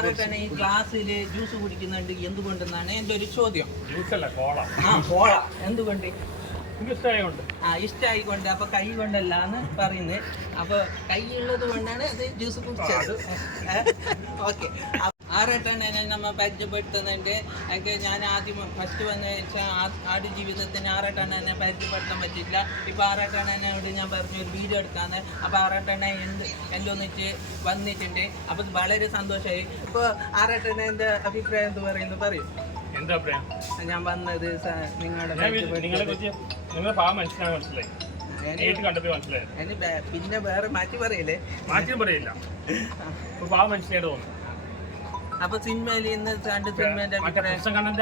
ആരട്ടനെ ഈ ക്ലാസ്സിൽ ജ്യൂസ് കുടിക്കുന്നുണ്ട് എന്തുകൊണ്ടെന്നാണ് എൻ്റെ ഒരു ചോദ്യം. കോള എന്തുകൊണ്ട്? ഇഷ്ടമായിക്കൊണ്ട്. അപ്പൊ കൈ കൊണ്ടല്ല എന്ന് പറയുന്നത്. അപ്പൊ കൈ ഉള്ളത് കൊണ്ടാണ് അത് ജ്യൂസ് കുടിച്ചത്. ഓക്കെ. ആറേട്ടനെ നമ്മ പരിചയപ്പെടുത്തുന്നുണ്ട്. ഒക്കെ ഞാൻ ആദ്യം ഫസ്റ്റ് വന്ന വെച്ചാൽ ആട് ജീവിതത്തിന് ആറേട്ടനെ പരിചയപ്പെടുത്താൻ പറ്റില്ല. ഇപ്പൊ ആറേട്ടനോട് ഞാൻ പറഞ്ഞു ഒരു വീഡിയോ എടുക്കാന്ന്. അപ്പൊ ആറേട്ടനെ എൻ്റെ ഒന്നിച്ച് വന്നിട്ടുണ്ട്. അപ്പൊ വളരെ സന്തോഷമായി. ഇപ്പൊ ആറേട്ടനെ എൻ്റെ അഭിപ്രായം എന്ത് പറയുന്നു പറയും. എന്താ അഭിപ്രായം? ഞാൻ വന്നത് നിങ്ങളുടെ പിന്നെ വേറെ മാറ്റി പറയില്ലേ? പറയില്ല. അപ്പൊ സിനിമയിൽ ഇന്ന് കണ്ട് സിനിമേന്റെ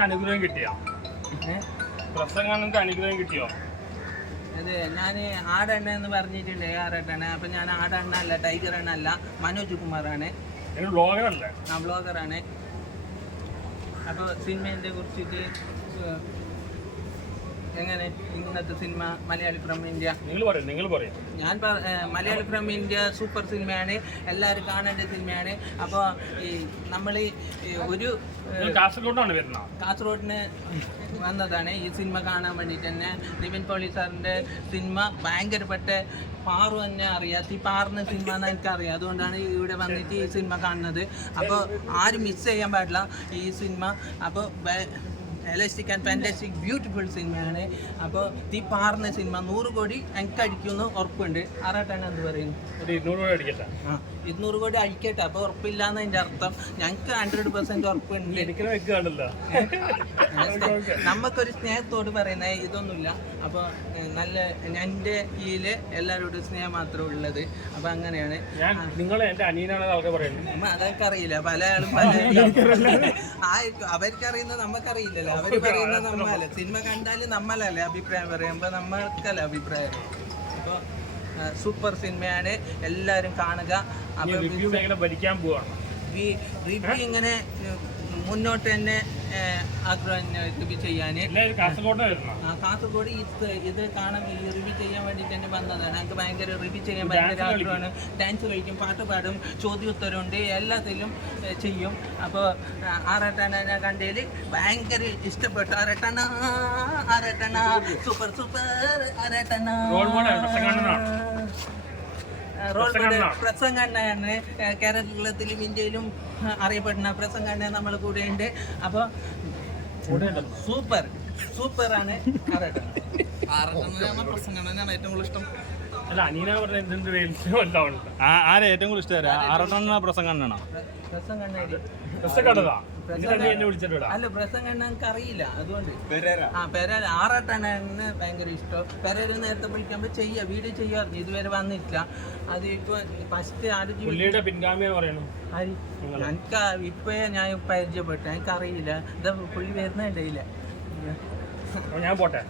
അനുഗ്രഹം കിട്ടിയോ? അനുഗ്രഹം കിട്ടിയോ? അതെ, ഞാൻ ആടെണ്ണ എന്ന് പറഞ്ഞിട്ടുണ്ട് ആറെണ്ണ. അപ്പൊ ഞാൻ ആടെണ്ണ അല്ല, ടൈഗർ എണ്ണ അല്ല, മനോജ് കുമാറാണ്. വ്ളോഗറാണ്. അപ്പൊ സിനിമേന്റെ കുറിച്ചിട്ട് എങ്ങനെ ഇന്നത്തെ സിനിമ മലയാളി ഫ്രം ഇന്ത്യ? ഞാൻ മലയാളി ഫ്രം ഇന്ത്യ സൂപ്പർ സിനിമയാണ്, എല്ലാവരും കാണേണ്ട സിനിമയാണ്. അപ്പോൾ ഈ നമ്മൾ ഒരു കാസർഗോഡിന് വന്നതാണ് ഈ സിനിമ കാണാൻ വേണ്ടിയിട്ട് തന്നെ. നിവിൻ പോളി സാറിൻ്റെ സിനിമ ഭയങ്കരപ്പെട്ട പാറു തന്നെ അറിയാം. ഈ പാറിന് സിനിമ എന്ന് എനിക്കറിയാം. അതുകൊണ്ടാണ് ഇവിടെ വന്നിട്ട് ഈ സിനിമ കാണുന്നത്. അപ്പോൾ ആരും മിസ് ചെയ്യാൻ പാടില്ല ഈ സിനിമ. അപ്പോൾ എലസ്റ്റിക് ആൻഡ് ഫാന്റാസ്റ്റിക് ബ്യൂട്ടിഫുൾ സിനിമയാണ്. അപ്പോൾ ഈ പാറുന്ന സിനിമ 100 കോടി എനിക്ക് അടിക്കുമെന്ന് ഉറപ്പുണ്ട്. ആറാട്ടാണ് എന്ത് പറയുന്നു? 200 കോടി അടിക്കട്ടെ. അപ്പോൾ ഉറപ്പില്ല എന്നതിൻ്റെ അർത്ഥം. ഞങ്ങൾക്ക് 100% ഉറപ്പുണ്ട്. നമുക്കൊരു സ്നേഹത്തോട് പറയുന്നത് ഇതൊന്നുമില്ല. അപ്പോൾ നല്ല എൻ്റെ കീഴിൽ എല്ലാവരോടും സ്നേഹം മാത്രമേ ഉള്ളത്. അപ്പോൾ അങ്ങനെയാണ്. അതൊക്കെ അറിയില്ല. പല ആളും പല അവർക്കറിയുന്നത് നമുക്കറിയില്ലല്ലോ. അവർ പറയുന്നത് നമ്മളല്ല. സിനിമ കണ്ടാൽ നമ്മളല്ലേ അഭിപ്രായം പറയുമ്പോൾ നമ്മൾക്കല്ല അഭിപ്രായം. അപ്പോൾ സൂപ്പർ സിനിമയാണ്, എല്ലാവരും കാണുക. അപ്പോൾ റിവ്യൂ ഇങ്ങനെ മുന്നോട്ട് തന്നെ ആഗ്രഹം റിവ്യൂ ചെയ്യാൻ. കാസർഗോഡ് ഇത് കാണാൻ റിവ്യൂ ചെയ്യാൻ വേണ്ടിയിട്ട് തന്നെ വന്നതാണ്. ഞങ്ങൾക്ക് ഭയങ്കര റിവ്യൂ ചെയ്യാൻ ഭയങ്കര ആഗ്രഹമാണ്. ഡാൻസ് കളിക്കും, പാട്ട് പാടും, ചോദ്യോത്തരമുണ്ട്, എല്ലാത്തിലും ചെയ്യും. അപ്പോൾ ആറട്ടനെ കണ്ടതിൽ ഭയങ്കര ഇഷ്ടപ്പെട്ടു. ആറട്ടണ സൂപ്പർ ആറട്ടണ പ്രസംഗണ്ണയാണ്. കേരളത്തിലും ഇന്ത്യയിലും അറിയപ്പെടുന്ന പ്രസംഗണ്ണ നമ്മളെ കൂടെ ഉണ്ട്. അപ്പോൾ സൂപ്പറാണ് പ്രസംഗണ്ണനാണ് ഏറ്റവും കൂടുതൽ ഇഷ്ടം. ആരെ ഏറ്റവും കൂടുതൽ ഇഷ്ടം? ആറട്ടെണ്ണ പ്രസംഗണ്ണനാണോ? അല്ല, പ്രസംഗണ്ണ എനിക്ക് അറിയില്ല. അതുകൊണ്ട് പെരേര ആറട്ടെണ്ണന് ഭയങ്കര ഇഷ്ടം. പെരേര നേരത്തെ വിളിക്കുമ്പോൾ വീഡിയോ ചെയ്യാറുണ്ട്. ഇതുവരെ വന്നിട്ടില്ല. അത് ഇപ്പൊ ഫസ്റ്റ് എനിക്ക് ഇപ്പഴേ ഞാൻ പരിചയപ്പെട്ടു. എനിക്കറിയില്ല. ഇത് പുള്ളി വരുന്നുണ്ടായില്ല. ഞാൻ പോട്ടെ.